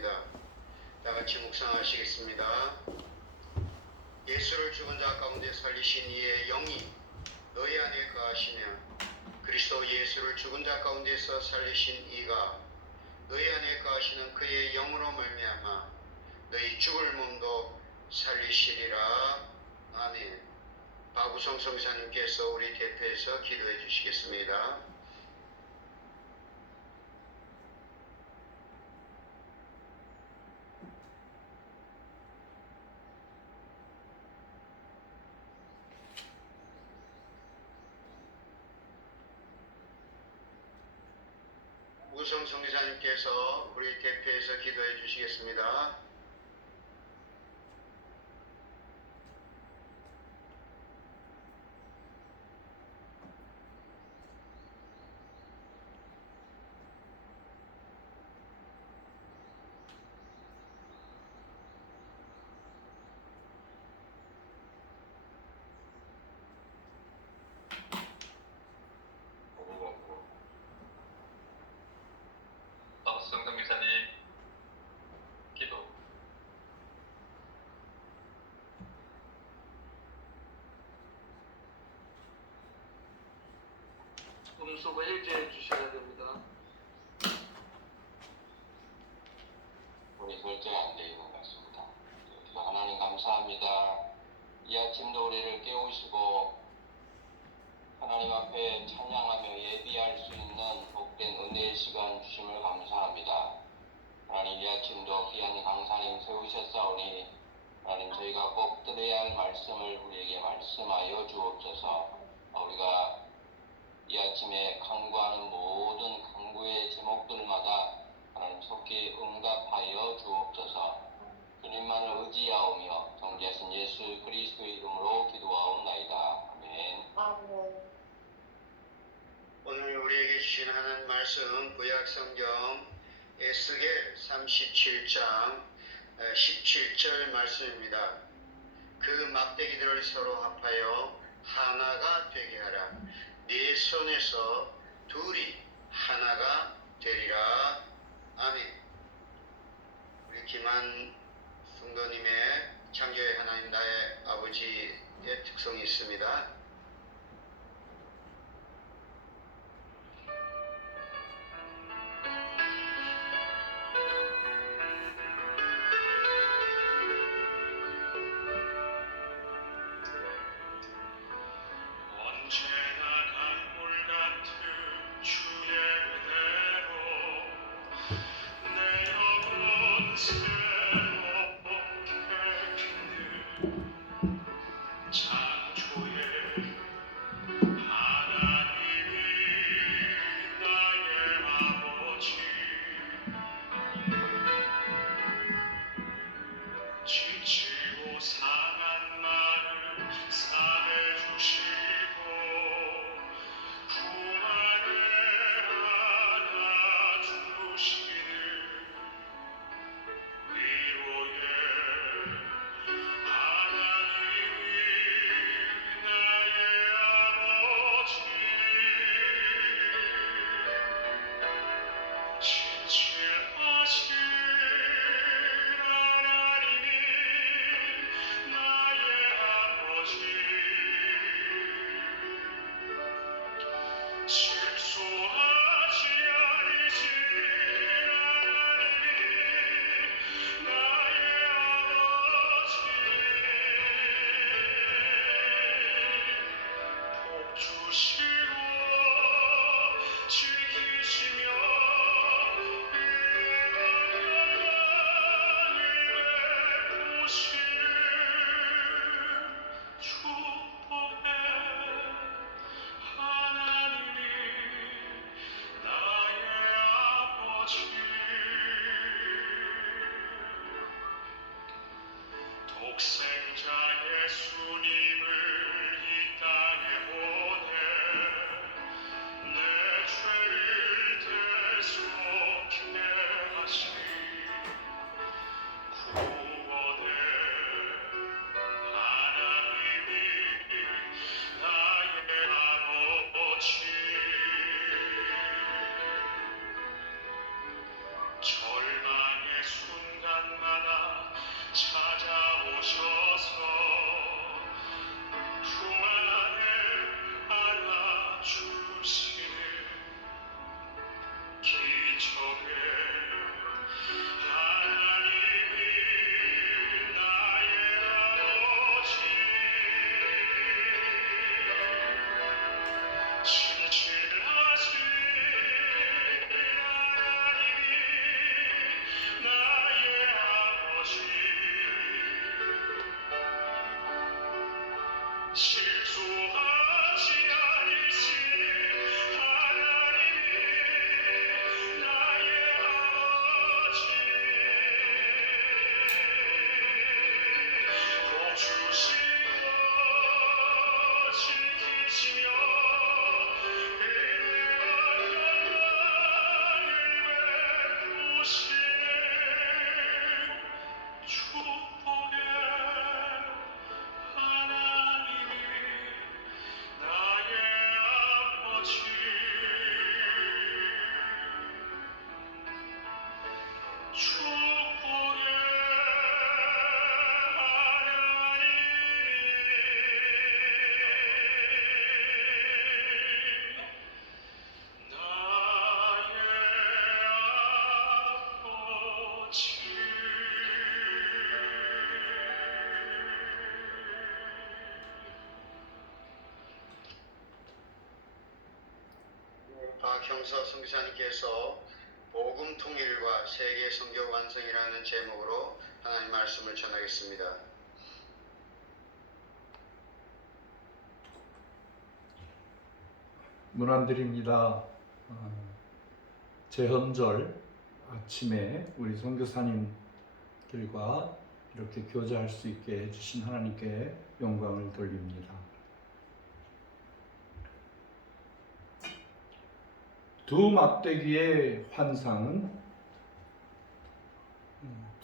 하겠습니다. 다 같이 묵상하시겠습니다. 예수를 죽은 자 가운데 살리신 이의 영이 너희 안에 거하시며 그리스도 예수를 죽은 자 가운데서 살리신 이가 너희 안에 거하시는 그의 영으로 말미암아 너희 죽을 몸도 살리시리라. 아멘. 박우성 성사님께서 우리 대표해서 기도해 주시겠습니다. 우성 성사님께서 우리 대표해서 기도해 주시겠습니다. 박수성 교사님 기도. 음소거 해제해 주셔야 됩니다. 우리 설정이 안 되어 있는 것 같습니다. 하나님 감사합니다. 이 아침도 우리를 깨우시고 하나님 앞에 찬양하며 예비할 수 있는 복된 은혜의 시간 주심을 감사합니다. 하나님 이 아침도 귀한 강사님 세우셨사오니 하나님 저희가 꼭 들어야 할 말씀을 우리에게 말씀하여 주옵소서. 우리가 이 아침에 간구하는 모든 간구의 제목들마다 하나님 속히 응답하여 주옵소서. 주님만을 의지하오며 존귀하신 예수 그리스도의 이름으로 기도하옵나이다. 아멘. 오늘 우리에게 주신 하나님 말씀 구약성경 에스겔 37장 17절 말씀입니다. 그 막대기들을 서로 합하여 하나가 되게 하라. 네 손에서 둘이 하나가 되리라. 아멘. 우리 김한 성도님의 창조의 하나님 나의 아버지의 특성이 있습니다. 절망의 순 감사 선교사님께서 복음 통일과 세계 선교 완성이라는 제목으로 하나님 말씀을 전하겠습니다. 문안드립니다. 제헌절 아침에 우리 선교사님들과 이렇게 교제할 수 있게 해주신 하나님께 영광을 돌립니다. 두 막대기의 환상은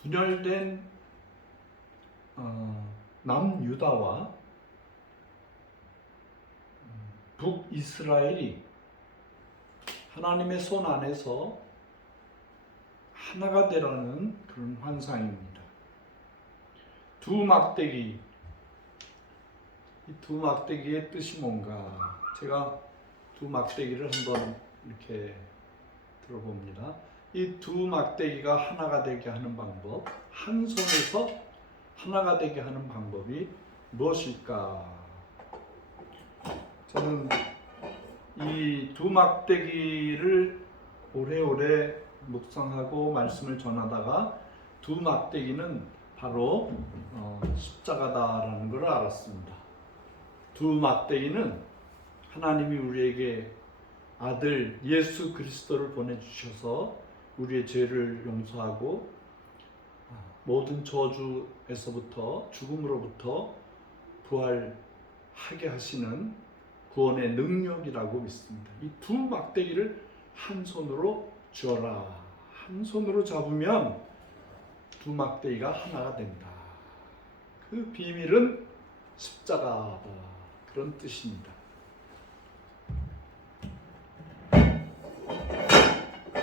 분열된 남유다와 북이스라엘이 하나님의 손 안에서 하나가 되라는 그런 환상입니다. 두 막대기, 이 두 막대기의 뜻이 뭔가? 제가 두 막대기를 한번 이렇게 들어봅니다. 이 두 막대기가 하나가 되게 하는 방법, 한 손에서 하나가 되게 하는 방법이 무엇일까? 저는 이 두 막대기를 오래오래 묵상하고 말씀을 전하다가 두 막대기는 바로 십자가다라는 걸 알았습니다. 두 막대기는 하나님이 우리에게 아들 예수 그리스도를 보내주셔서 우리의 죄를 용서하고 모든 저주에서부터 죽음으로부터 부활하게 하시는 구원의 능력이라고 믿습니다. 이 두 막대기를 한 손으로 쥐어라. 한 손으로 잡으면 두 막대기가 하나가 된다. 그 비밀은 십자가다. 그런 뜻입니다.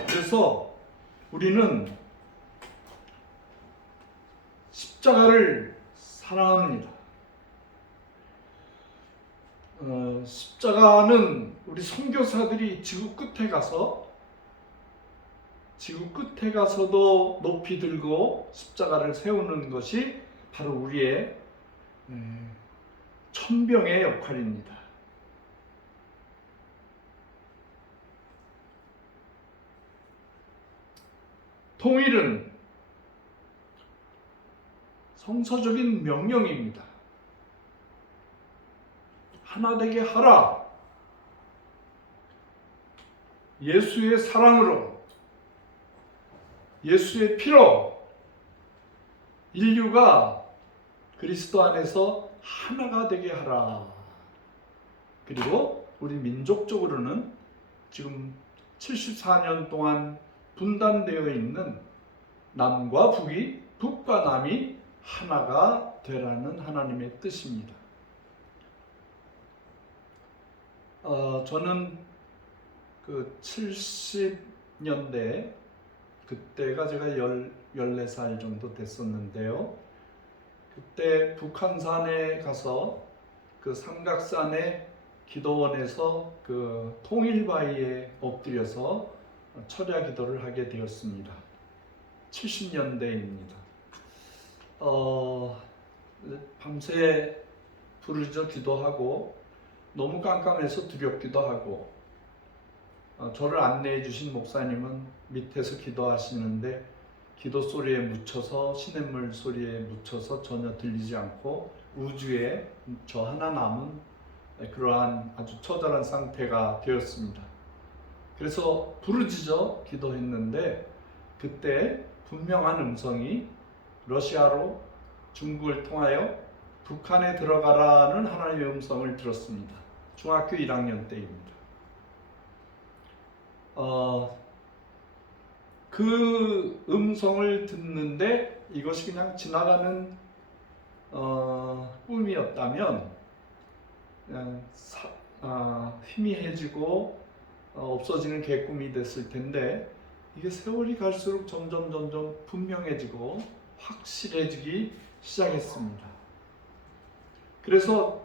그래서 우리는 십자가를 사랑합니다. 십자가는 우리 선교사들이 지구 끝에 가서도 높이 들고 십자가를 세우는 것이 바로 우리의 천병의 역할입니다. 통일은 성서적인 명령입니다. 하나 되게 하라. 예수의 사랑으로, 예수의 피로 인류가 그리스도 안에서 하나가 되게 하라. 그리고 우리 민족적으로는 지금 74년 동안 분단되어 있는 남과 북이, 북과 남이 하나가 되라는 하나님의 뜻입니다. 저는 그 70년대 그때가 제가 14살 정도 됐었는데요. 그때 북한산에 가서 그 삼각산의 기도원에서 그 통일바위에 엎드려서 철야 기도를 하게 되었습니다. 70년대입니다. 밤새 부르짖어 기도하고 너무 깜깜해서 두렵기도 하고 저를 안내해 주신 목사님은 밑에서 기도하시는데 기도 소리에 묻혀서 시냇물 소리에 묻혀서 전혀 들리지 않고 우주에 저 하나 남은 그러한 아주 처절한 상태가 되었습니다. 그래서 부르짖어 기도했는데 그때 분명한 음성이 러시아로 중국을 통하여 북한에 들어가라는 하나님의 음성을 들었습니다. 중학교 1학년 때입니다. 그 음성을 듣는데 이것이 그냥 지나가는 꿈이었다면 그냥 희미해지고 없어지는 개꿈이 됐을 텐데 이게 세월이 갈수록 점점 분명해지고 확실해지기 시작했습니다. 그래서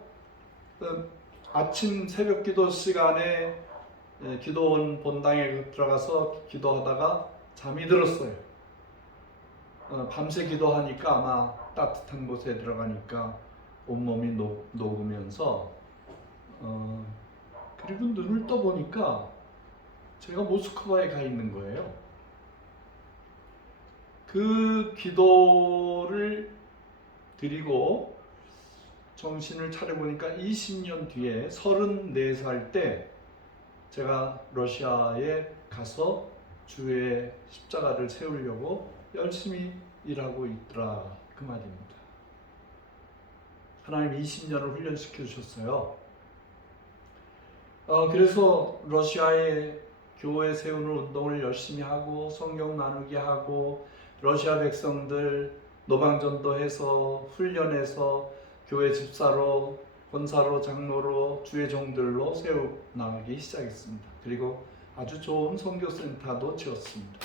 아침 새벽 기도 시간에 기도원 본당에 들어가서 기도하다가 잠이 들었어요. 밤새 기도하니까 아마 따뜻한 곳에 들어가니까 온몸이 녹으면서 그리고 눈을 떠보니까 제가 모스크바에 가 있는 거예요. 그 기도를 드리고 정신을 차려보니까 20년 뒤에 34살 때 제가 러시아에 가서 주의 십자가를 세우려고 열심히 일하고 있더라, 그 말입니다. 하나님 20년을 훈련시켜 주셨어요. 그래서 러시아에 교회 세우는 운동을 열심히 하고 성경 나누기 하고 러시아 백성들 노방전도해서 훈련해서 교회 집사로, 권사로, 장로로, 주의 종들로 세워나가기 시작했습니다. 그리고 아주 좋은 선교센터도 지었습니다.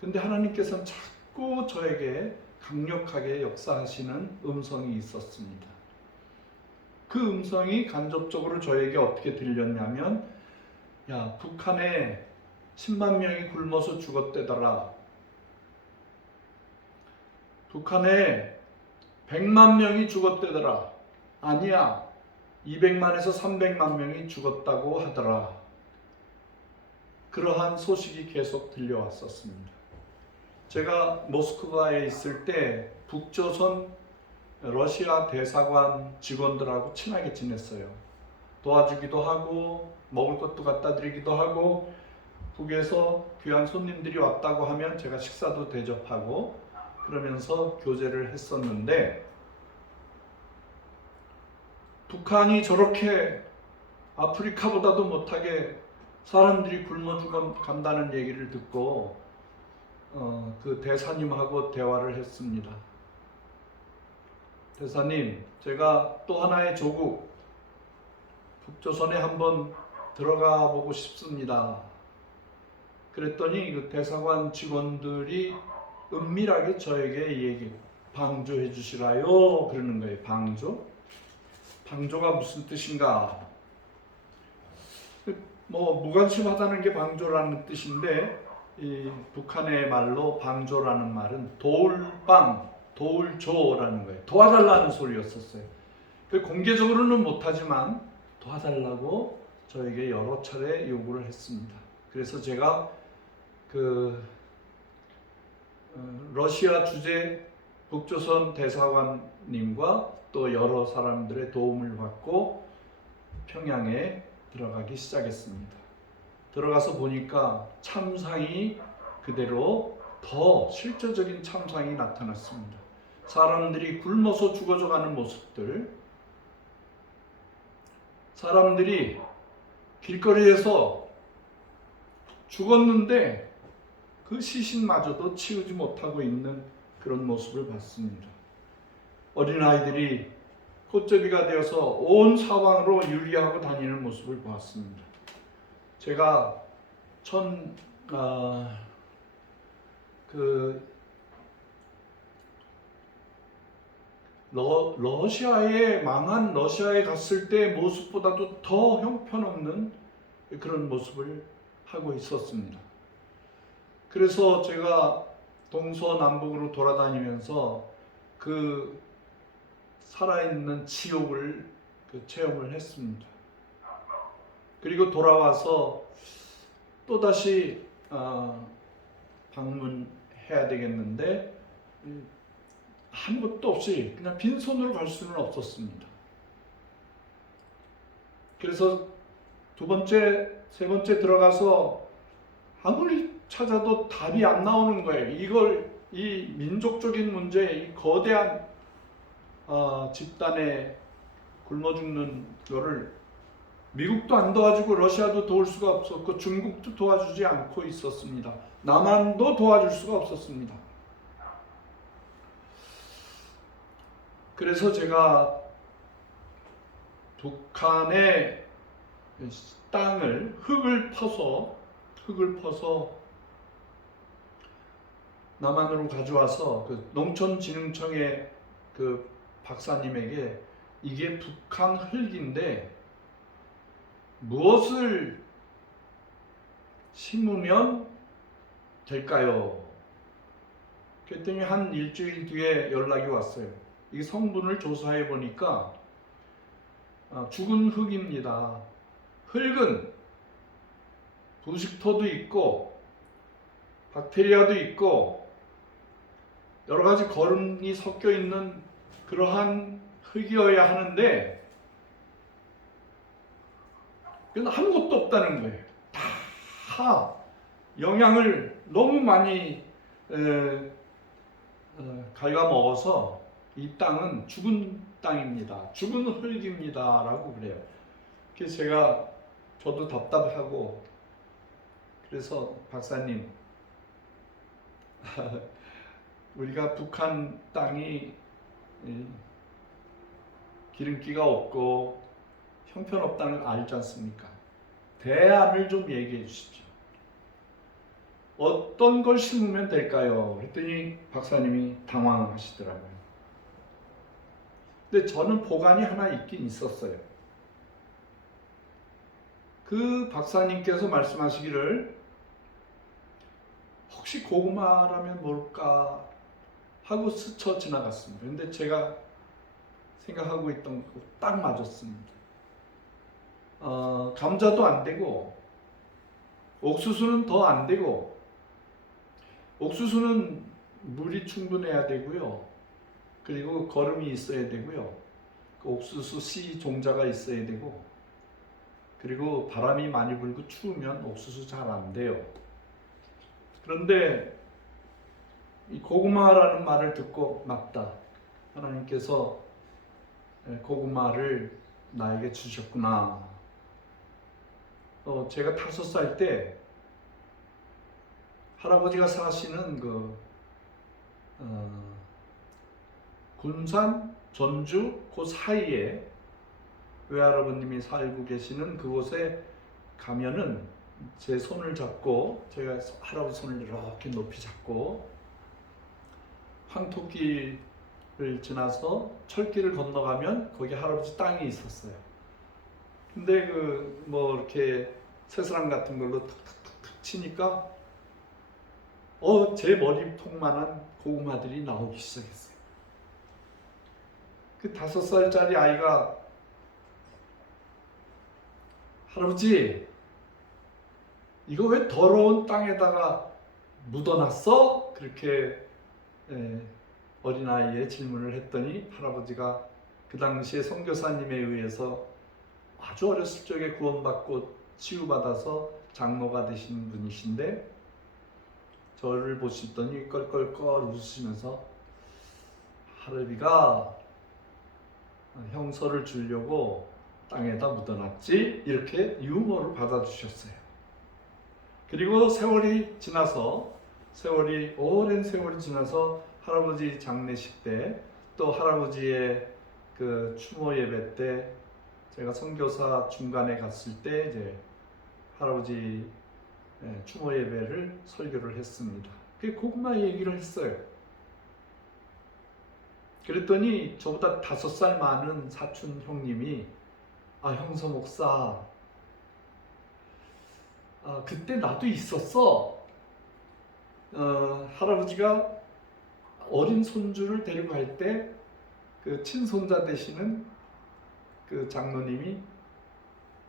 근데 하나님께서는 자꾸 저에게 강력하게 역사하시는 음성이 있었습니다. 그 음성이 간접적으로 저에게 어떻게 들렸냐면, 야, 북한에 10만 명이 굶어서 죽었대더라. 북한에 100만 명이 죽었대더라. 아니야, 200만에서 300만 명이 죽었다고 하더라. 그러한 소식이 계속 들려왔었습니다. 제가 모스크바에 있을 때 북조선 러시아 대사관 직원들하고 친하게 지냈어요. 도와주기도 하고 먹을 것도 갖다 드리기도 하고, 북에서 귀한 손님들이 왔다고 하면 제가 식사도 대접하고 그러면서 교제를 했었는데, 북한이 저렇게 아프리카보다도 못하게 사람들이 굶어 죽어간다는 얘기를 듣고 그 대사님하고 대화를 했습니다. 대사님, 제가 또 하나의 조국 북조선에 한번 들어가 보고 싶습니다. 그랬더니 그 대사관 직원들이 은밀하게 저에게 방조해 주시라요 그러는 거예요. 방조? 방조가 무슨 뜻인가? 무관심하다는 게 방조라는 뜻인데, 이 북한의 말로 방조라는 말은 도울방, 도울조라는 거예요. 도와달라는 소리였었어요. 공개적으로는 못하지만 도와달라고 저에게 여러 차례 요구를 했습니다. 그래서 제가 러시아 주재 북조선 대사관님과 또 여러 사람들의 도움을 받고 평양에 들어가기 시작했습니다. 들어가서 보니까 참상이 그대로 더 실제적인 참상이 나타났습니다. 사람들이 굶어서 죽어져가는 모습들, 사람들이 길거리에서 죽었는데 그 시신마저도 치우지 못하고 있는 그런 모습을 봤습니다. 어린아이들이 꽃제비가 되어서 온 사방으로 유리하고 다니는 모습을 보았습니다. 제가 러시아에 망한 러시아에 갔을 때 모습보다도 더 형편없는 그런 모습을 하고 있었습니다. 그래서 제가 동서남북으로 돌아다니면서 그 살아있는 지옥을 체험을 했습니다. 그리고 또다시 방문해야 되겠는데 아무것도 없이 그냥 빈손으로 갈 수는 없었습니다. 그래서 두 번째, 세 번째 들어가서 아무리 찾아도 답이 안 나오는 거예요. 이 민족적인 문제, 이 거대한 집단에 굶어 죽는 거를 미국도 안 도와주고 러시아도 도울 수가 없었고 중국도 도와주지 않고 있었습니다. 남한도 도와줄 수가 없었습니다. 그래서 제가 북한의 땅을 흙을 퍼서 남한으로 가져와서 그 농촌진흥청의 그 박사님에게 이게 북한 흙인데 무엇을 심으면 될까요? 그랬더니 한 일주일 뒤에 연락이 왔어요. 이 성분을 조사해 보니까 죽은 흙입니다. 흙은 부식토도 있고 박테리아도 있고 여러 가지 거름이 섞여 있는 그러한 흙이어야 하는데 그건 아무것도 없다는 거예요. 다 영양을 너무 많이 갉아먹어서 이 땅은 죽은 땅입니다. 죽은 흙입니다. 라고 그래요. 그래서 저도 답답하고 그래서 박사님 우리가 북한 땅이 기름기가 없고 형편없다는 걸 알지 않습니까? 대안을 좀 얘기해 주십시오. 어떤 걸 심으면 될까요? 그랬더니 박사님이 당황하시더라고요. 근데 저는 보관이 하나 있긴 있었어요. 그 박사님께서 말씀하시기를 혹시 고구마라면 뭘까 하고 스쳐 지나갔습니다. 근데 제가 생각하고 있던 거 딱 맞았습니다. 감자도 안 되고 옥수수는 더 안 되고 옥수수는 물이 충분해야 되고요. 그리고 거름이 있어야 되고요. 그 옥수수 씨 종자가 있어야 되고 그리고 바람이 많이 불고 추우면 옥수수 잘 안 돼요. 그런데 이 고구마라는 말을 듣고 맞다. 하나님께서 고구마를 나에게 주셨구나. 제가 5살 때 할아버지가 사시는 군산, 전주 그 사이에 외할아버님이 살고 계시는 그곳에 가면은 제 손을 잡고 제가 할아버지 손을 이렇게 높이 잡고 황토길을 지나서 철길을 건너가면 거기 할아버지 땅이 있었어요. 근데 이렇게 새사람 같은 걸로 툭툭툭툭 치니까 제 머리통만한 고구마들이 나오기 시작했어요. 그 5살짜리 아이가 할아버지 이거 왜 더러운 땅에다가 묻어놨어? 그렇게 어린아이의 질문을 했더니 할아버지가 그 당시에 선교사님에 의해서 아주 어렸을 적에 구원받고 치유받아서 장로가 되신 분이신데 저를 보시더니 껄껄껄 웃으시면서 할아비가 형서를 주려고 땅에다 묻어놨지? 이렇게 유머로 받아주셨어요. 그리고 오랜 세월이 지나서 할아버지 장례식 때 또 할아버지의 그 추모 예배 때 제가 선교사 중간에 갔을 때 이제 할아버지 추모 예배를 설교를 했습니다. 그 고구마 얘기를 했어요. 그랬더니 저보다 5살 많은 사촌 형님이 형서 목사 그때 나도 있었어. 할아버지가 어린 손주를 데리고 갈 때 그 친손자 되시는 그 장로님이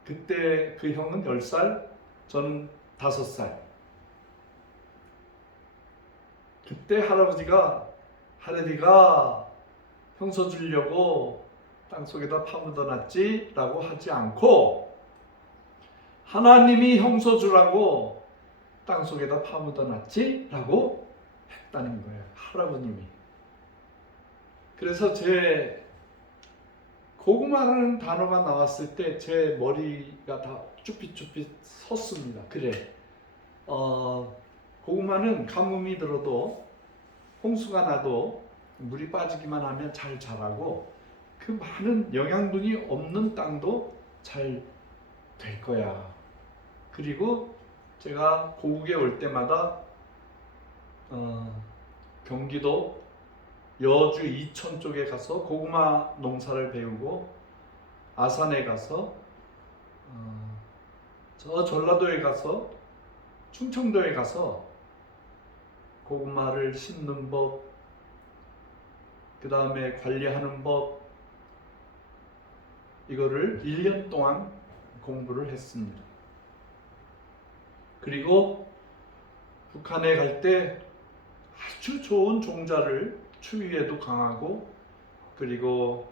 그때 그 형은 10살, 저는 5살. 그때 할아버지가 형서 주려고 땅속에다 파묻어놨지? 라고 하지 않고 하나님이 형서 주라고 땅속에다 파묻어놨지? 라고 했다는 거예요. 할아버님이. 그래서 제 고구마라는 단어가 나왔을 때 제 머리가 다 쭈삣쭈삣 섰습니다. 그래. 고구마는 가뭄이 들어도 홍수가 나도 물이 빠지기만 하면 잘 자라고 그 많은 영양분이 없는 땅도 잘 될 거야. 그리고 제가 고국에 올 때마다 경기도 여주 이천 쪽에 가서 고구마 농사를 배우고 아산에 가서 저 전라도에 가서 충청도에 가서 고구마를 심는 법, 그 다음에 관리하는 법, 이거를 1년 동안 공부를 했습니다. 그리고 북한에 갈 때 아주 좋은 종자를, 추위에도 강하고, 그리고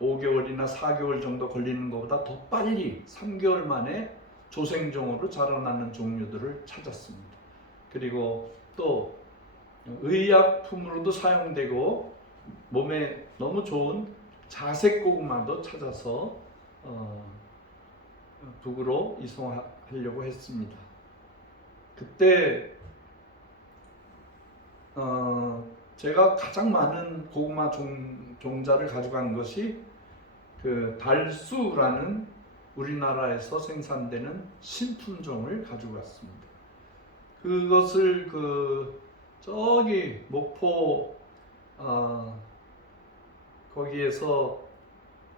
5개월이나 4개월 정도 걸리는 것보다 더 빨리 3개월 만에 조생종으로 자라나는 종류들을 찾았습니다. 그리고 또 의약품으로도 사용되고 몸에 너무 좋은 자색 고구마도 찾아서 북으로 이송하려고 했습니다. 그때 제가 가장 많은 고구마 종자를 가져간 것이 그 달수라는 우리나라에서 생산되는 신품종을 가지고 갔습니다. 그것을 저기 목포 거기에서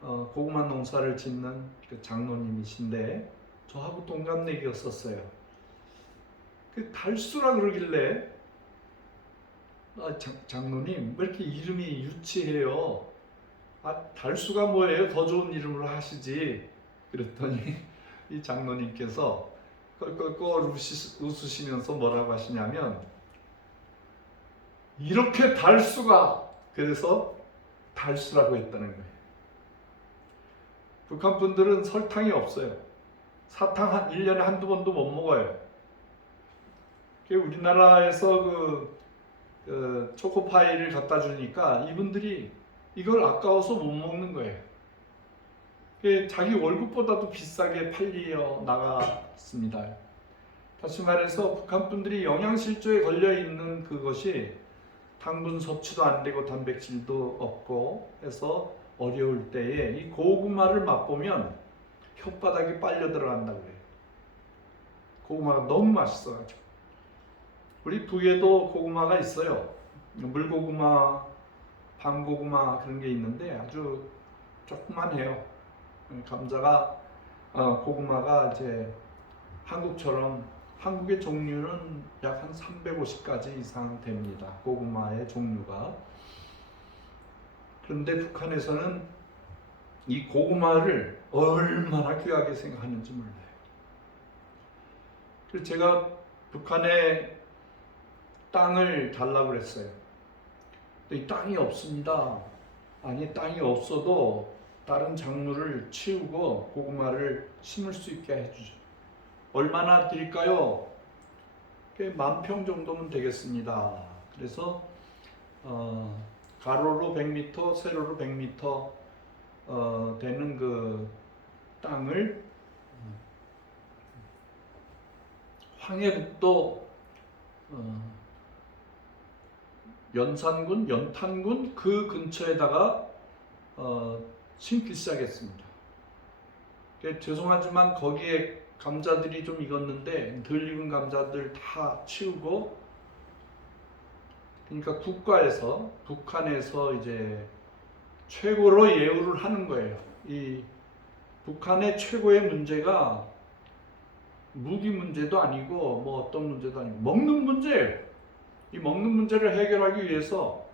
고구마 농사를 짓는 그 장로님이신데 저하고 동갑내기였었어요. 그 달수라 그러길래 장로님 왜 이렇게 이름이 유치해요? 달수가 뭐예요? 더 좋은 이름으로 하시지. 그랬더니 이 장로님께서 껄껄껄 웃으시면서 뭐라고 하시냐면 이렇게 달수가, 그래서 달수라고 했다는 거예요. 북한 분들은 설탕이 없어요. 사탕 1년에 한두 번도 못 먹어요. 우리나라에서 그 초코파이를 갖다 주니까 이분들이 이걸 아까워서 못 먹는 거예요. 자기 월급보다도 비싸게 팔려 나갔습니다. 다시 말해서 북한 분들이 영양실조에 걸려 있는 그것이 당분 섭취도 안 되고 단백질도 없고 해서 어려울 때에 이 고구마를 맛보면 혓바닥이 빨려 들어간다고 그래요. 고구마가 너무 맛있어가지고. 우리 북에도 고구마가 있어요. 물고구마, 밤고구마 그런 게 있는데 아주 조그만해요. 감자가 고구마가 이제 한국처럼, 한국의 종류는 약 한 350가지 이상 됩니다. 고구마의 종류가. 그런데 북한에서는 이 고구마를 얼마나 귀하게 생각하는지 몰라요. 그래서 제가 북한에 땅을 달라고 그랬어요. 이 땅이 없습니다. 아니, 땅이 없어도 다른 작물을 치우고 고구마를 심을 수 있게 해주죠. 얼마나 드릴까요? 10,000평 정도면 되겠습니다. 그래서 가로로 100m, 세로로 100m 되는 그 땅을 황해북도 연산군, 연탄군 그 근처에다가 심기 시작했습니다. 죄송하지만 거기에 감자들이 좀 익었는데 덜 익은 감자들 다 치우고, 그러니까 국가에서, 북한에서 이제 최고로 예우를 하는 거예요. 이 북한의 최고의 문제가 무기 문제도 아니고 뭐 어떤 문제도 아니고 먹는 문제예요. 이 먹는 문제를 해결하기 위해서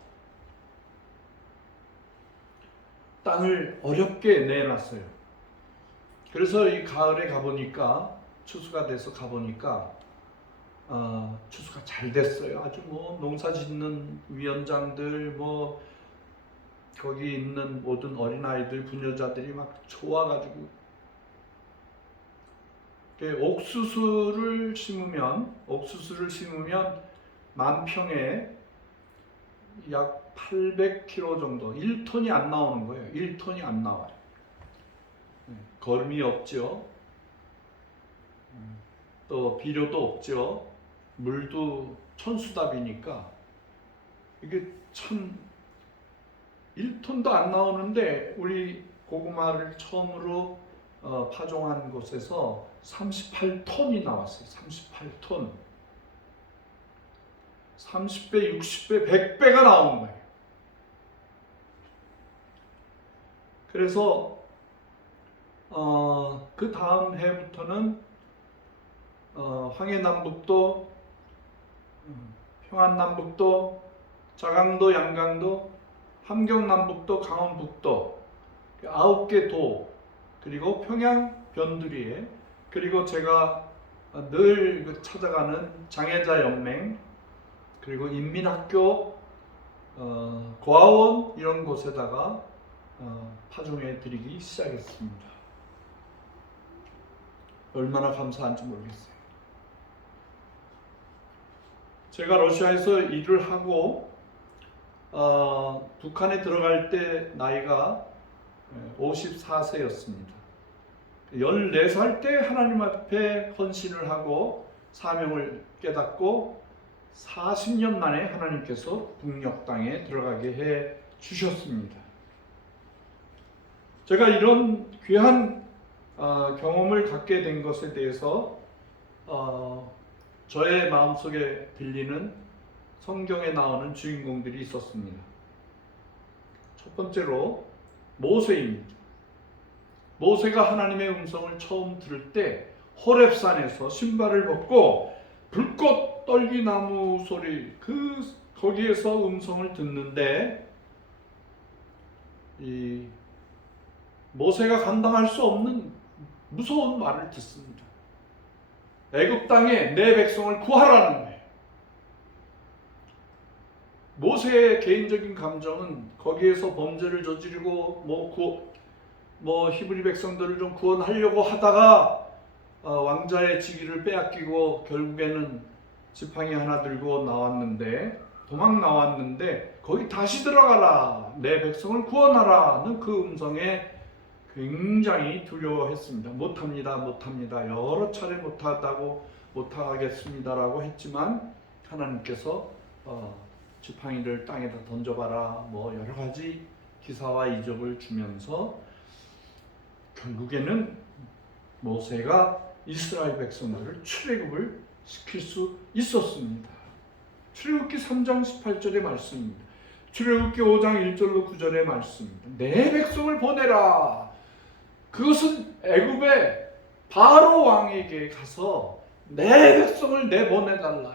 땅을 어렵게 내놨어요. 그래서 이 가을에 가보니까, 추수가 돼서 가보니까 추수가 잘 됐어요. 아주 뭐 농사 짓는 위원장들, 뭐 거기 있는 모든 어린아이들, 부녀자들이 막 좋아가지고, 옥수수를 심으면 10,000평에 약 800kg 정도, 1톤이 안 나오는 거예요. 1톤이 안 나와요. 거름이 없죠. 또 비료도 없죠. 물도 천수답이니까 이게 참 1톤도 안 나오는데, 우리 고구마를 처음으로 파종한 곳에서 38톤이 나왔어요. 38톤. 30배, 60배, 100배가 나오는 거예요. 그래서 그 다음 해부터는 황해남북도, 평안남북도, 자강도, 양강도, 함경남북도, 강원북도 9개 도, 그리고 평양 변두리에, 그리고 제가 늘 찾아가는 장애자 연맹, 그리고 인민학교, 고아원 이런 곳에다가 파송해 드리기 시작했습니다. 얼마나 감사한지 모르겠어요. 제가 러시아에서 일을 하고 북한에 들어갈 때 나이가 54세였습니다. 14살 때 하나님 앞에 헌신을 하고 사명을 깨닫고 40년 만에 하나님께서 북녘 땅에 들어가게 해 주셨습니다. 제가 이런 귀한 경험을 갖게 된 것에 대해서 저의 마음속에 들리는 성경에 나오는 주인공들이 있었습니다. 첫 번째로 모세입니다. 모세가 하나님의 음성을 처음 들을 때 호렙산에서 신발을 벗고 불꽃 떨기나무 소리 거기에서 음성을 듣는데 이 모세가 감당할 수 없는 무서운 말을 듣습니다. 애굽 땅에 내 백성을 구하라는 거예요. 모세의 개인적인 감정은 거기에서 범죄를 저지르고 히브리 백성들을 좀 구원하려고 하다가 왕자의 직위를 빼앗기고 결국에는 지팡이 하나 들고 도망 나왔는데 거기 다시 들어가라, 내 백성을 구원하라는 그 음성에 굉장히 두려워했습니다. 못합니다. 여러 차례 못하겠습니다라고 했지만 하나님께서 지팡이를 땅에다 던져봐라, 여러 가지 기사와 이적을 주면서 결국에는 모세가 이스라엘 백성들을 출애굽을 시킬 수 있었습니다. 출애굽기 3장 18절의 말씀입니다. 출애굽기 5장 1절로 9절의 말씀입니다. 내 백성을 보내라. 그것은 애굽의 바로 왕에게 가서 내 백성을 내보내달라.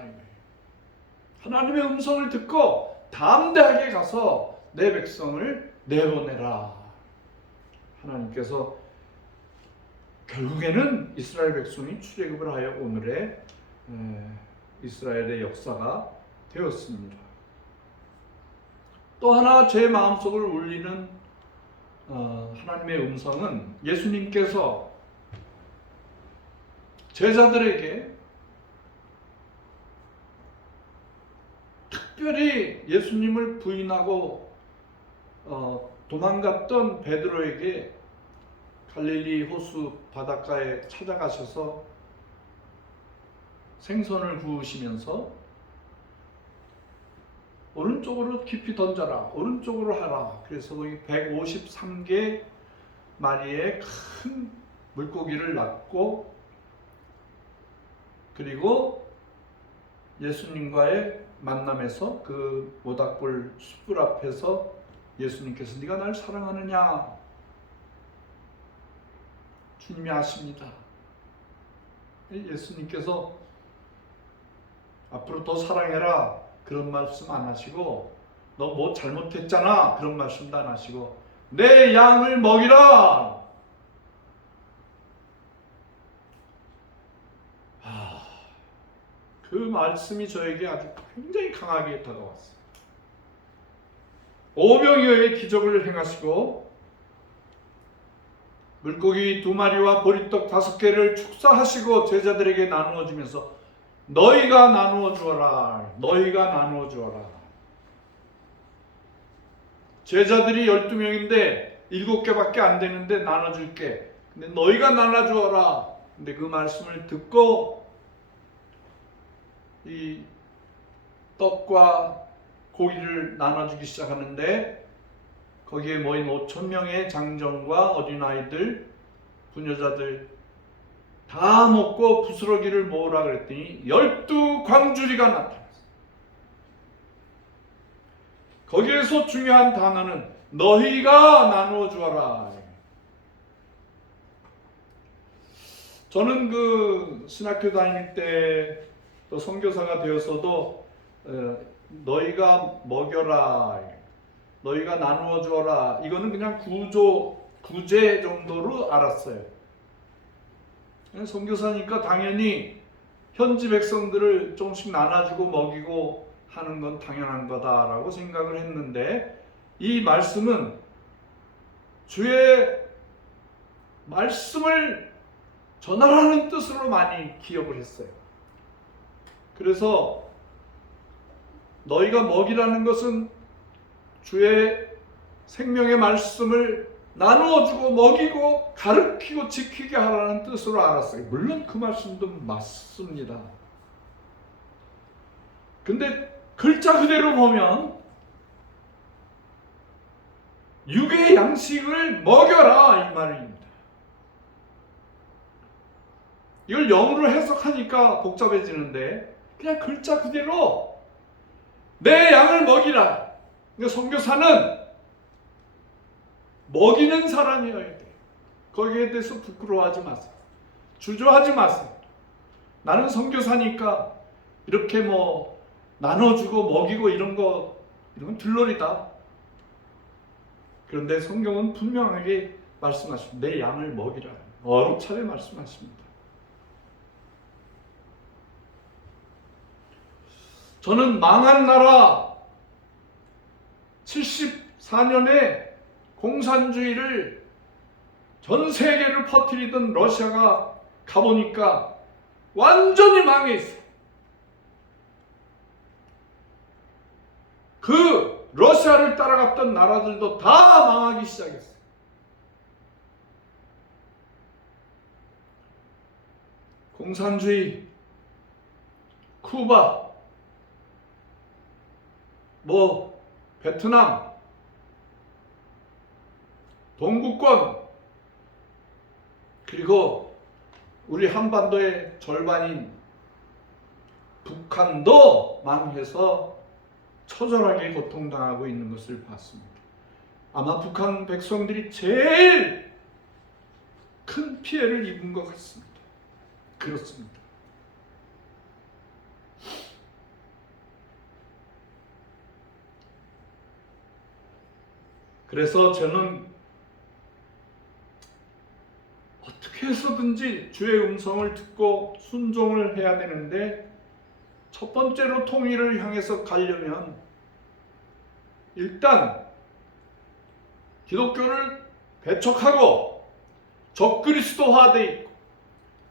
하나님의 음성을 듣고 담대하게 가서 내 백성을 내보내라. 하나님께서 결국에는 이스라엘 백성이 출애굽을 하여 오늘의 이스라엘의 역사가 되었습니다. 또 하나 제 마음속을 울리는 하나님의 음성은 예수님께서 제자들에게 특별히 예수님을 부인하고 도망갔던 베드로에게 갈릴리 호수 바닷가에 찾아가셔서 생선을 구우시면서 오른쪽으로 깊이 던져라, 오른쪽으로 하라. 그래서 거기 153개 마리의 큰 물고기를 낚고 그리고 예수님과의 만남에서 그 모닥불 숯불 앞에서 예수님께서 네가 날 사랑하느냐? 주님이 아십니다. 예수님께서 앞으로 더 사랑해라 그런 말씀 안 하시고 너 뭐 잘못했잖아 그런 말씀도 안 하시고 내 양을 먹이라. 그 말씀이 저에게 아주 굉장히 강하게 다가왔어요. 오병이어의 기적을 행하시고 물고기 2마리와 보리떡 5개를 축사하시고 제자들에게 나누어 주면서 너희가 나누어 주어라. 너희가 나누어 주어라. 제자들이 12명인데 7개밖에 안 되는데 나눠줄게. 근데 너희가 나눠주어라. 근데 그 말씀을 듣고 이 떡과 고기를 나눠주기 시작하는데 거기에 모인 5,000명의 장정과 어린아이들, 부녀자들 다 먹고 부스러기를 모으라 그랬더니 12광주리가 나타났어요. 거기에서 중요한 단어는 너희가 나누어 주어라. 저는 그 신학교 다닐 때 또 선교사가 되어서도 너희가 먹여라, 너희가 나누어 주어라, 이거는 그냥 구제 정도로 알았어요. 선교사니까 당연히 현지 백성들을 조금씩 나눠주고 먹이고 하는 건 당연한 거다라고 생각을 했는데, 이 말씀은 주의 말씀을 전하라는 뜻으로 많이 기억을 했어요. 그래서 너희가 먹이라는 것은 주의 생명의 말씀을 나누어주고 먹이고 가르치고 지키게 하라는 뜻으로 알았어요. 물론 그 말씀도 맞습니다. 근데 글자 그대로 보면 육의 양식을 먹여라 이 말입니다. 이걸 영어로 해석하니까 복잡해지는데 그냥 글자 그대로 내 양을 먹이라. 그러니까 선교사는 먹이는 사람이어야 돼요. 거기에 대해서 부끄러워하지 마세요. 주저하지 마세요. 나는 선교사니까 이렇게 뭐 나눠주고 먹이고 이런 건 들러리다. 그런데 성경은 분명하게 말씀하십니다. 내 양을 먹이라. 여러 차례 말씀하십니다. 저는 망한 나라 74년에 공산주의를 전 세계를 퍼뜨리던 러시아가 가보니까 완전히 망해 있어요. 그 러시아를 따라갔던 나라들도 다 망하기 시작했어요. 공산주의, 쿠바, 베트남, 동구권, 그리고 우리 한반도의 절반인 북한도 망해서 처절하게 고통당하고 있는 것을 봤습니다. 아마 북한 백성들이 제일 큰 피해를 입은 것 같습니다. 그렇습니다. 그래서 저는 어떻게 해서든지 주의 음성을 듣고 순종을 해야 되는데, 첫 번째로 통일을 향해서 가려면 일단 기독교를 배척하고 적그리스도화되어 있고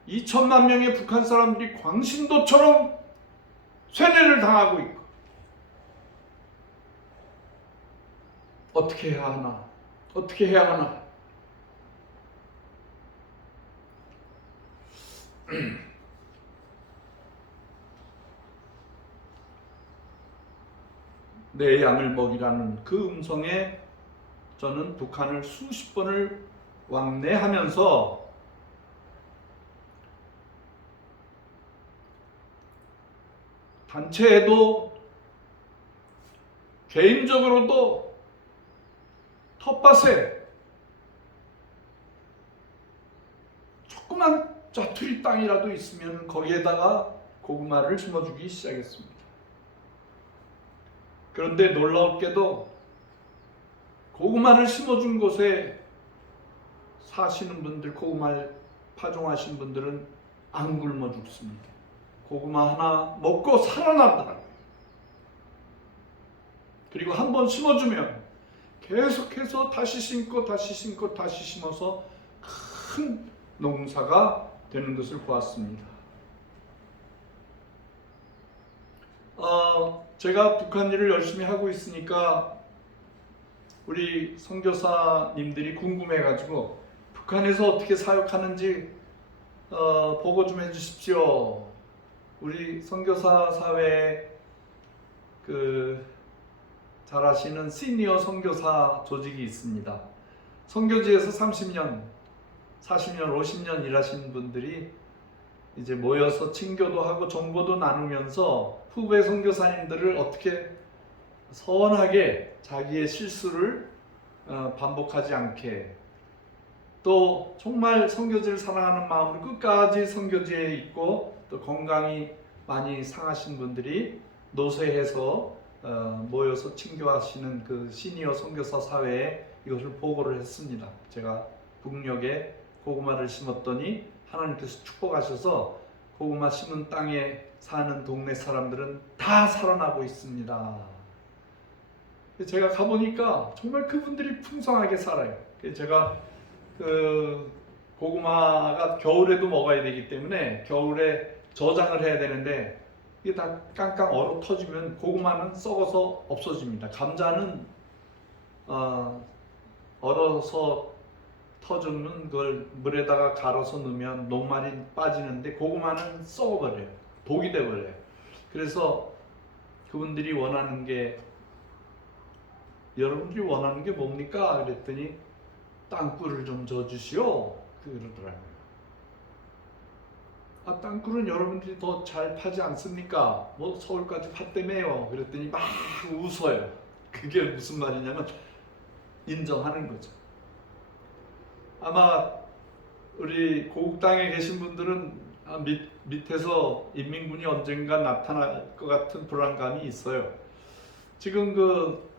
2천만 명의 북한 사람들이 광신도처럼 세뇌를 당하고 있고, 어떻게 해야 하나? 어떻게 해야 하나? 내 양을 먹이라는 그 음성에 저는 북한을 수십 번을 왕래하면서 단체에도 개인적으로도 텃밭에 조그만 짜투리 땅이라도 있으면 거기에다가 고구마를 심어주기 시작했습니다. 그런데 놀라웠게도 고구마를 심어준 곳에 사시는 분들, 고구마를 파종하신 분들은 안 굶어 죽습니다. 고구마 하나 먹고 살아난다고요. 그리고 한 번 심어주면 계속해서 다시 심고 다시 심고 다시 심어서 큰 농사가 되는 것을 보았습니다. 제가 북한 일을 열심히 하고 있으니까 우리 선교사님들이 궁금해가지고 북한에서 어떻게 사역하는지 보고 좀 해주십시오. 우리 선교사 사회에 잘 아시는 시니어 선교사 조직이 있습니다. 선교지에서 30년, 40년, 50년 일하신 분들이 이제 모여서 친교도 하고 정보도 나누면서 후배 선교사님들을 어떻게 서원하게 자기의 실수를 반복하지 않게, 또 정말 선교지를 사랑하는 마음으로 끝까지 선교지에 있고 또 건강이 많이 상하신 분들이 노쇠해서 모여서 친교하시는 그 시니어 선교사 사회에 이것을 보고를 했습니다. 제가 북녘에 고구마를 심었더니 하나님께서 축복하셔서 고구마 심은 땅에 사는 동네 사람들은 다 살아나고 있습니다. 제가 가보니까 정말 그분들이 풍성하게 살아요. 제가 그 고구마가 겨울에도 먹어야 되기 때문에 겨울에 저장을 해야 되는데 이게 다 깡깡 얼어 터지면 고구마는 썩어서 없어집니다. 감자는 얼어서 터지는 걸 물에다가 갈아서 넣으면 녹말이 빠지는데 고구마는 썩어버려요. 독이 돼버려요. 그래서 그분들이 원하는 게, 여러분들이 원하는 게 뭡니까? 그랬더니 땅굴을 좀 져주시오 그러더라고요. 땅굴은 여러분들이 더 잘 파지 않습니까? 뭐 서울까지 팠다며요. 그랬더니 막 웃어요. 그게 무슨 말이냐면 인정하는 거죠. 아마 우리 고국 땅에 계신 분들은 밑에서 인민군이 언젠가 나타날 것 같은 불안감이 있어요. 지금 그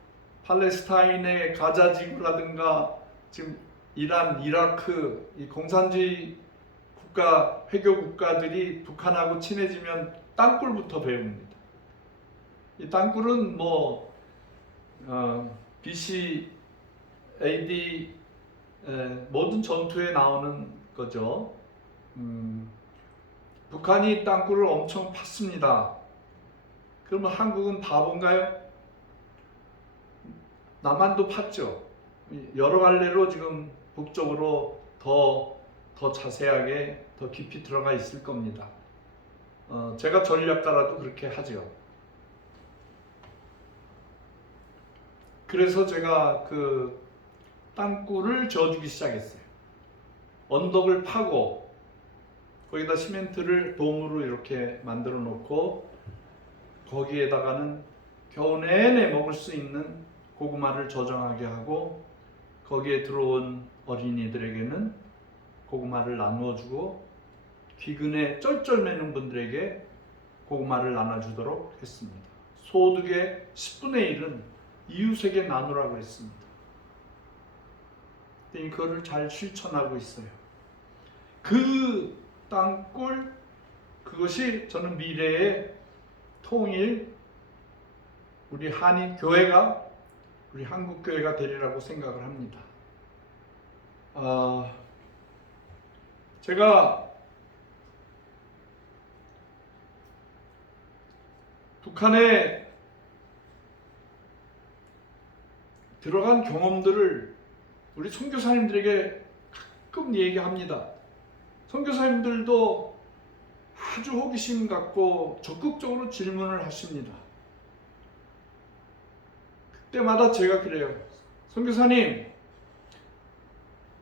팔레스타인의 가자 지구라든가 지금 이란, 이라크 이 공산주의 국가, 회교 국가들이 북한하고 친해지면 땅굴부터 배웁니다. 이 땅굴은 뭐 BC, AD 모든 전투에 나오는 거죠. 북한이 땅굴을 엄청 팠습니다. 그러면 한국은 바본가요? 남한도 팠죠. 여러 갈래로 지금 북쪽으로 더 자세하게 더 깊이 들어가 있을 겁니다. 제가 전략가라도 그렇게 하죠. 그래서 제가 그 땅굴을 저주기 시작했어요. 언덕을 파고 거기다 시멘트를 돔으로 이렇게 만들어 놓고 거기에다가는 겨우 내내 먹을 수 있는 고구마를 저장하게 하고 거기에 들어온 어린이들에게는 고구마를 나누어 주고 귀근에 쩔쩔매는 분들에게 고구마를 나눠주도록 했습니다. 소득의 10분의 1은 이웃에게 나누라고 했습니다. 그거를 잘 실천하고 있어요. 그 땅굴, 그것이 저는 미래의 통일, 우리 한인교회가, 우리 한국교회가 되리라고 생각을 합니다. 제가 북한에 들어간 경험들을 우리 선교사님들에게 가끔 얘기합니다. 선교사님들도 아주 호기심 갖고 적극적으로 질문을 하십니다. 그때마다 제가 그래요. 선교사님이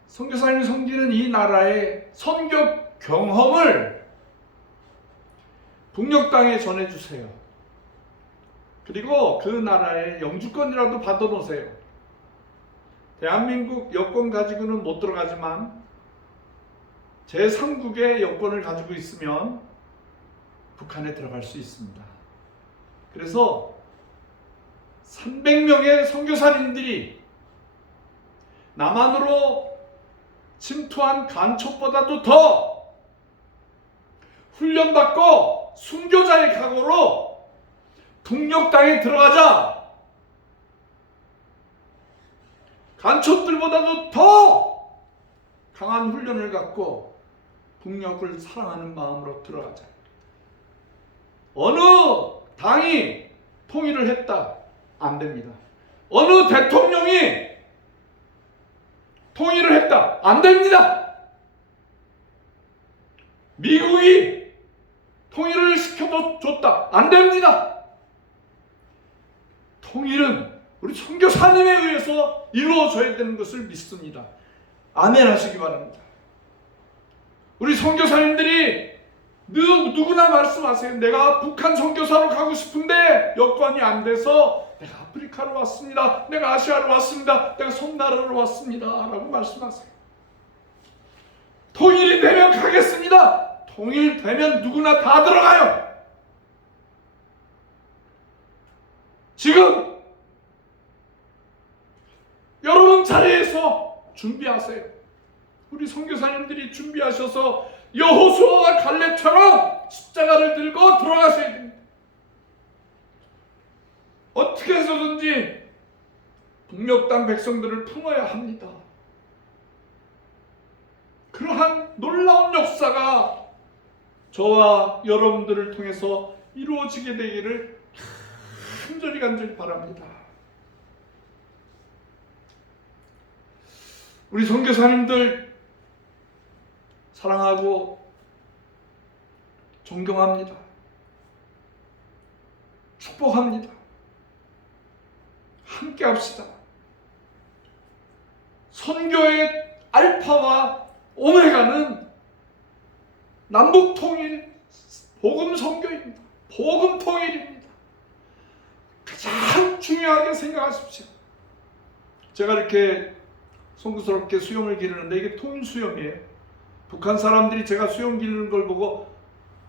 섬기는 이 나라의 선교 경험을 북녘 땅에 전해주세요. 그리고 그 나라의 영주권이라도 받아놓으세요. 대한민국 여권 가지고는 못 들어가지만 제3국의 여권을 가지고 있으면 북한에 들어갈 수 있습니다. 그래서 300명의 선교사님들이 남한으로 침투한 간첩보다도 더 훈련받고 순교자의 각오로 북녘 땅에 들어가자. 간첩들보다도 더 강한 훈련을 갖고 북녘을 사랑하는 마음으로 들어가자. 어느 당이 통일을 했다. 안 됩니다. 어느 대통령이 통일을 했다. 안 됩니다. 미국이 통일을 시켜줬다. 안 됩니다. 통일은 우리 선교사님에 의해서 이루어져야 되는 것을 믿습니다. 아멘 하시기 바랍니다. 우리 선교사님들이 누구나 말씀하세요. 내가 북한 선교사로 가고 싶은데 여건이 안 돼서 내가 아프리카로 왔습니다. 내가 아시아로 왔습니다. 내가 섬나라로 왔습니다. 라고 말씀하세요. 통일이 되면 가겠습니다. 통일되면 누구나 다 들어가요. 지금 여러분 자리에서 준비하세요. 우리 선교사님들이 준비하셔서 여호수아와 갈렙처럼 십자가를 들고 돌아가셔야 됩니다. 어떻게 해서든지 북녘 땅 백성들을 품어야 합니다. 그러한 놀라운 역사가 저와 여러분들을 통해서 이루어지게 되기를 간절히 바랍니다. 우리 선교사님들 사랑하고 존경합니다. 축복합니다. 함께 합시다. 선교의 알파와 오메가는 남북 통일, 복음 선교입니다. 복음 통일입니다. 가장 중요하게 생각하십시오. 제가 이렇게 송구스럽게 수염을 기르는데 이게 통일 수염이에요. 북한 사람들이 제가 수염 기르는 걸 보고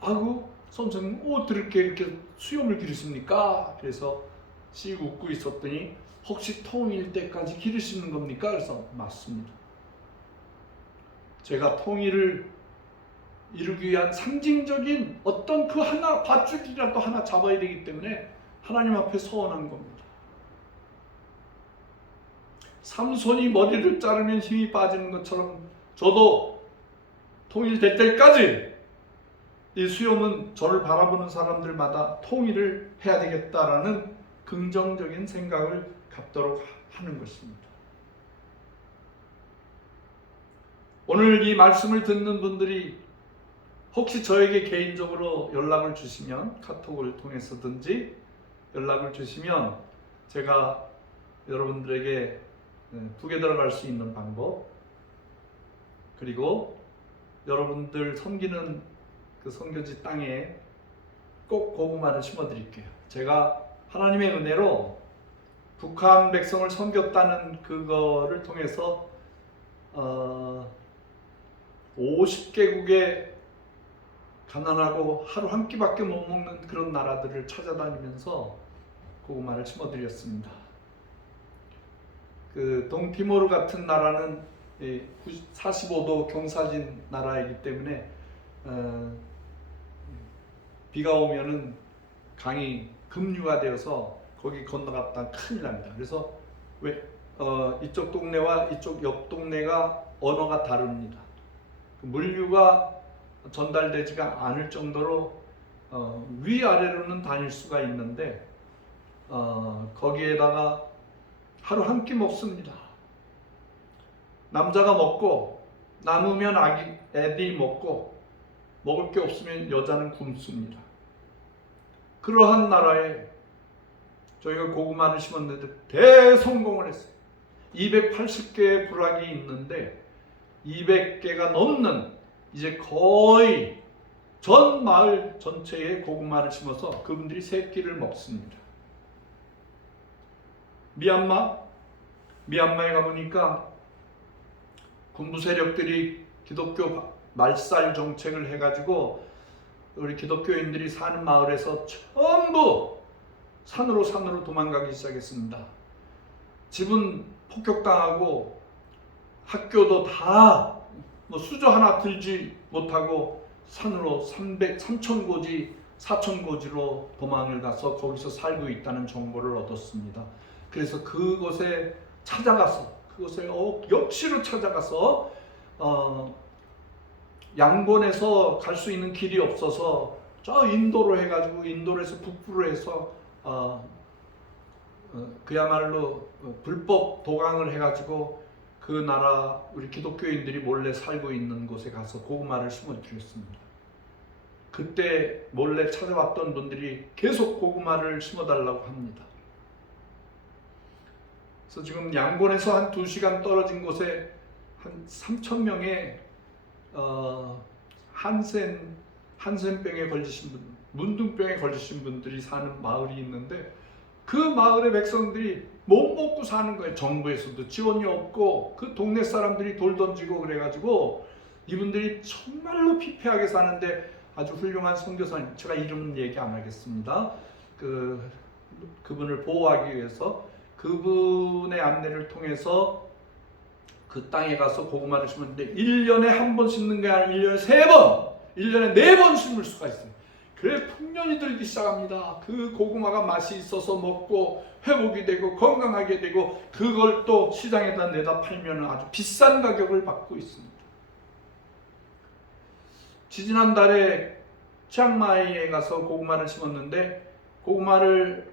아이고 선생님 어떻게 이렇게 수염을 기르십니까? 그래서 씩 웃고 있었더니 혹시 통일 때까지 기르시는 겁니까? 그래서 맞습니다. 제가 통일을 이루기 위한 상징적인 어떤 그 하나 밧줄이라도 하나 잡아야 되기 때문에 하나님 앞에 서원한 겁니다. 삼손이 머리를 자르면 힘이 빠지는 것처럼 저도 통일될 때까지 이 수염은 저를 바라보는 사람들마다 통일을 해야 되겠다라는 긍정적인 생각을 갖도록 하는 것입니다. 오늘 이 말씀을 듣는 분들이 혹시 저에게 개인적으로 연락을 주시면 카톡을 통해서든지 연락을 주시면 제가 여러분들에게 북에 들어갈 수 있는 방법 그리고 여러분들 섬기는 그 선교지 땅에 꼭 고구마를 심어 드릴게요. 제가 하나님의 은혜로 북한 백성을 섬겼다는 그거를 통해서 50개국의 가난하고 하루 한 끼밖에 못 먹는 그런 나라들을 찾아다니면서 고구마를 심어 드렸습니다. 그 동티모르 같은 나라는 45도 경사진 나라이기 때문에 비가 오면은 강이 급류가 되어서 거기 건너갔다 큰일 납니다. 그래서 이쪽 동네와 이쪽 옆 동네가 언어가 다릅니다. 물류가 전달되지가 않을 정도로 위아래로는 다닐 수가 있는데 거기에다가 하루 한 끼 먹습니다. 남자가 먹고 남으면 애들이 먹고 먹을 게 없으면 여자는 굶습니다. 그러한 나라에 저희가 고구마를 심었는데 대성공을 했어요. 280개의 부락이 있는데 200개가 넘는 이제 거의 전 마을 전체에 고구마를 심어서 그분들이 세 끼를 먹습니다. 미얀마에 가보니까 군부 세력들이 기독교 말살 정책을 해가지고 우리 기독교인들이 사는 마을에서 전부 산으로 도망가기 시작했습니다. 집은 폭격당하고 학교도 다 수저 하나 들지 못하고 산으로 3,000고지, 4,000고지로 도망을 가서 거기서 살고 있다는 정보를 얻었습니다. 그래서 그곳에 찾아가서 그곳에 역시로 찾아가서 양곤에서 갈 수 있는 길이 없어서 저 인도로 해가지고 인도에서 북부로 해서 그야말로 불법 도강을 해가지고 그 나라 우리 기독교인들이 몰래 살고 있는 곳에 가서 고구마를 심어드렸습니다. 그때 몰래 찾아왔던 분들이 계속 고구마를 심어달라고 합니다. 그래서 지금 양곤에서 한 2시간 떨어진 곳에 한 3,000명의 한센병에 걸리신 분, 문둥병에 걸리신 분들이 사는 마을이 있는데 그 마을의 백성들이 못 먹고 사는 거예요. 정부에서도 지원이 없고 그 동네 사람들이 돌 던지고 그래가지고 이분들이 정말로 피폐하게 사는데 아주 훌륭한 선교사님, 제가 이름 얘기 안 하겠습니다. 그분을 보호하기 위해서 그분의 안내를 통해서 그 땅에 가서 고구마를 심었는데 1년에 한 번 심는 게 아니라 1년에 3번 1년에 4번 심을 수가 있어요. 그래 풍년이 들기 시작합니다. 그 고구마가 맛이 있어서 먹고 회복이 되고 건강하게 되고 그걸 또 시장에다 내다 팔면 아주 비싼 가격을 받고 있습니다. 지지난달에 치앙마이에 가서 고구마를 심었는데 고구마를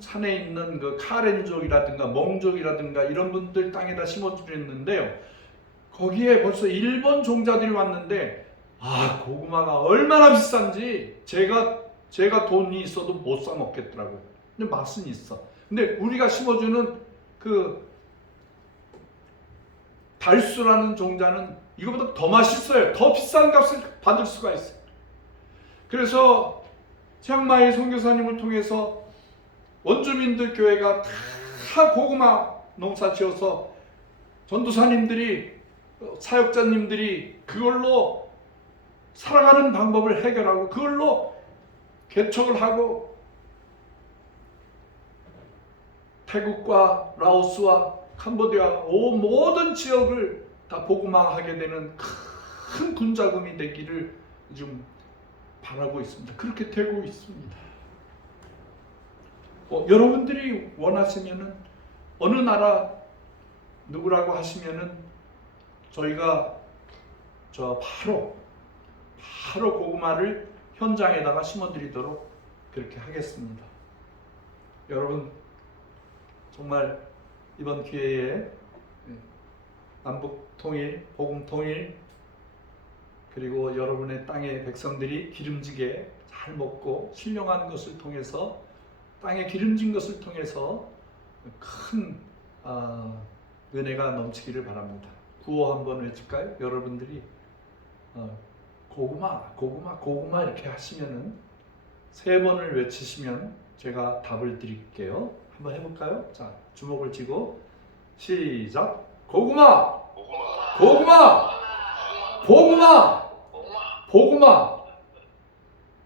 산에 있는 그 카렌족이라든가 멍족이라든가 이런 분들 땅에다 심어주셨는데요. 거기에 벌써 일본 종자들이 왔는데 고구마가 얼마나 비싼지 제가 돈이 있어도 못 사 먹겠더라고요. 근데 맛은 있어. 근데 우리가 심어주는 그 달수라는 종자는 이거보다 더 맛있어요. 더 비싼 값을 받을 수가 있어요. 그래서 치앙마이 선교사님을 통해서 원주민들 교회가 다 고구마 농사 지어서 전도사님들이 사역자님들이 그걸로 살아가는 방법을 해결하고 그걸로 개척을 하고 태국과 라오스와 캄보디아 모든 지역을 다 복음화하게 되는 큰 군자금이 되기를 좀 바라고 있습니다. 그렇게 되고 있습니다. 여러분들이 원하시면은 어느 나라 누구라고 하시면은 저희가 바로 고구마를 현장에다가 심어드리도록 그렇게 하겠습니다. 여러분 정말 이번 기회에 남북 통일, 복음 통일 그리고 여러분의 땅의 백성들이 기름지게 잘 먹고 신령한 것을 통해서 땅에 기름진 것을 통해서 큰 은혜가 넘치기를 바랍니다. 구호 한번 외칠까요? 여러분들이 고구마 이렇게 하시면은 3번을 외치시면 제가 답을 드릴게요. 한번 해볼까요? 자, 주먹을 쥐고 시작. 고구마.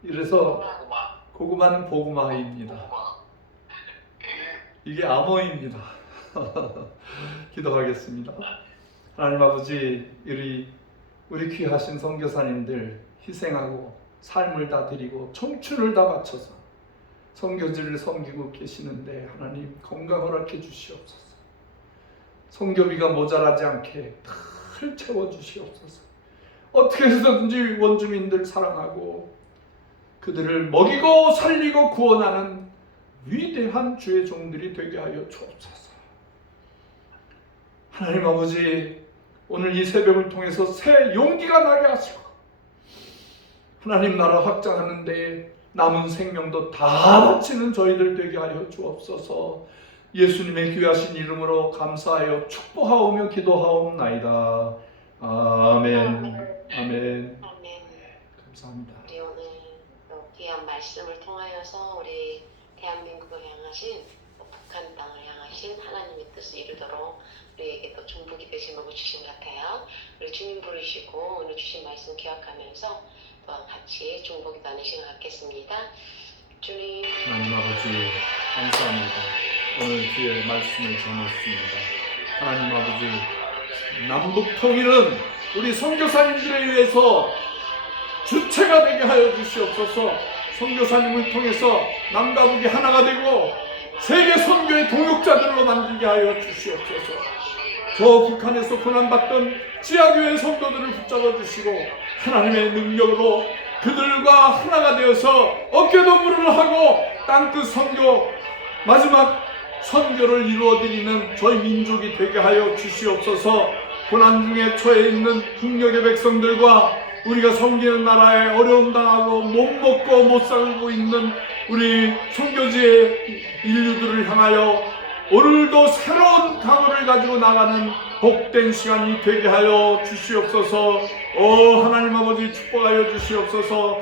이래서 고구마는 보구마입니다. 이게 암호입니다. 기도하겠습니다. 하나님 아버지, 우리 귀하신 선교사님들 희생하고 삶을 다 드리고 청춘을 다 바쳐서 선교지를 섬기고 계시는데 하나님 건강 허락해 주시옵소서. 선교비가 모자라지 않게 늘 채워주시옵소서. 어떻게 해서든지 원주민들 사랑하고 그들을 먹이고 살리고 구원하는 위대한 주의 종들이 되게 하여 주옵소서. 하나님 아버지, 오늘 이 새벽을 통해서 새 용기가 나게 하시고 하나님 나라 확장하는 데 남은 생명도 다 바치는 저희들 되게 하여 주옵소서. 예수님의 귀하신 이름으로 감사하여 축복하오며 기도하옵나이다. 아멘. 아멘. 감사합니다. 우리 오늘 귀한 말씀을 통하여서 우리 대한민국을 향하신 북한 땅을 향하신 하나님의 뜻을 이루도록 우리에게도 중복이 되심을 주신 것 같아요. 우리 주님 부르시고 오늘 주신 말씀 기억하면서 또 같이 중복이 되는 시간 갖겠습니다. 주님 하나님 아버지 감사합니다. 오늘 주의 말씀을 전했습니다. 하나님 아버지, 남북 통일은 우리 선교사님들에 의해서 주체가 되게 하여 주시옵소서. 선교사님을 통해서 남과 북이 하나가 되고 세계 선교의 동역자들로 만들게 하여 주시옵소서. 저 북한에서 고난받던 지하교회 성도들을 붙잡아 주시고 하나님의 능력으로 그들과 하나가 되어서 어깨동무를 하고 땅끝 선교 마지막 선교를 이루어드리는 저희 민족이 되게 하여 주시옵소서. 고난 중에 처해 있는 국력의 백성들과 우리가 섬기는 나라에 어려움 당하고 못 먹고 못 살고 있는 우리 선교지의 인류들을 향하여 오늘도 새로운 각오를 가지고 나가는 복된 시간이 되게 하여 주시옵소서. 하나님 아버지 축복하여 주시옵소서.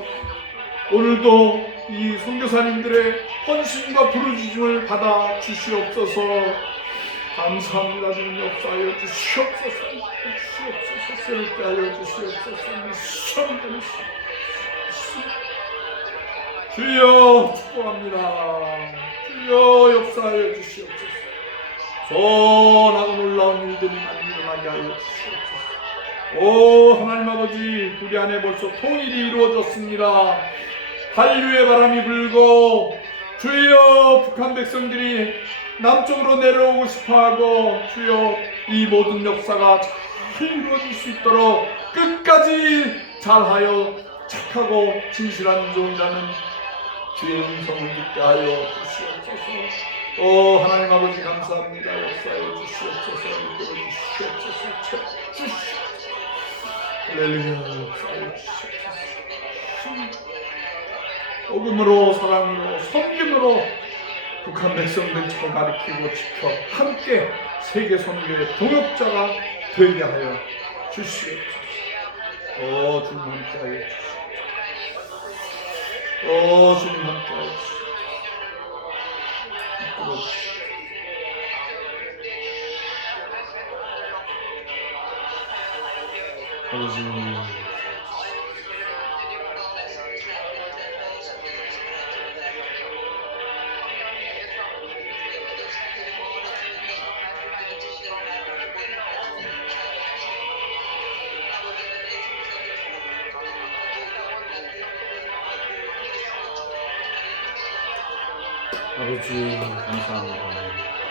오늘도 이 선교사님들의 헌신과 부르짖음을 받아 주시옵소서. 감사합니다. 주님 역사하여 주시옵소서. 새롭게 하여 주시옵소서. 주여 축복합니다. 주여 역사하여 주시옵소서. 선하고 놀라운 일들이 많이 일어나게 하여 주시옵소서. 오 하나님 아버지, 우리 안에 벌써 통일이 이루어졌습니다. 한류의 바람이 불고 주여 북한 백성들이 남쪽으로 내려오고 싶어하고 주여 이 모든 역사가 잘 이루어질 수 있도록 끝까지 잘하여 착하고 진실한 종이라는 주의 음성을 듣게 하여 주시옵소서. 오 하나님 아버지 감사합니다. 역사해 주시옵소서. 이끌어 주시옵소서. 할렐루야. 역사해 주시옵소서. 복음으로 사랑으로 섬김으로 북한 백성들처럼 가르치고 지켜 함께 세계 선교의 동역자가 되게 하여 주시옵소서. 오 주님 함께하여 주시옵소서. 오 주님 함께하여 주시옵소서. 이끌어 주시옵소서. 아버지 아버지 감사합니다.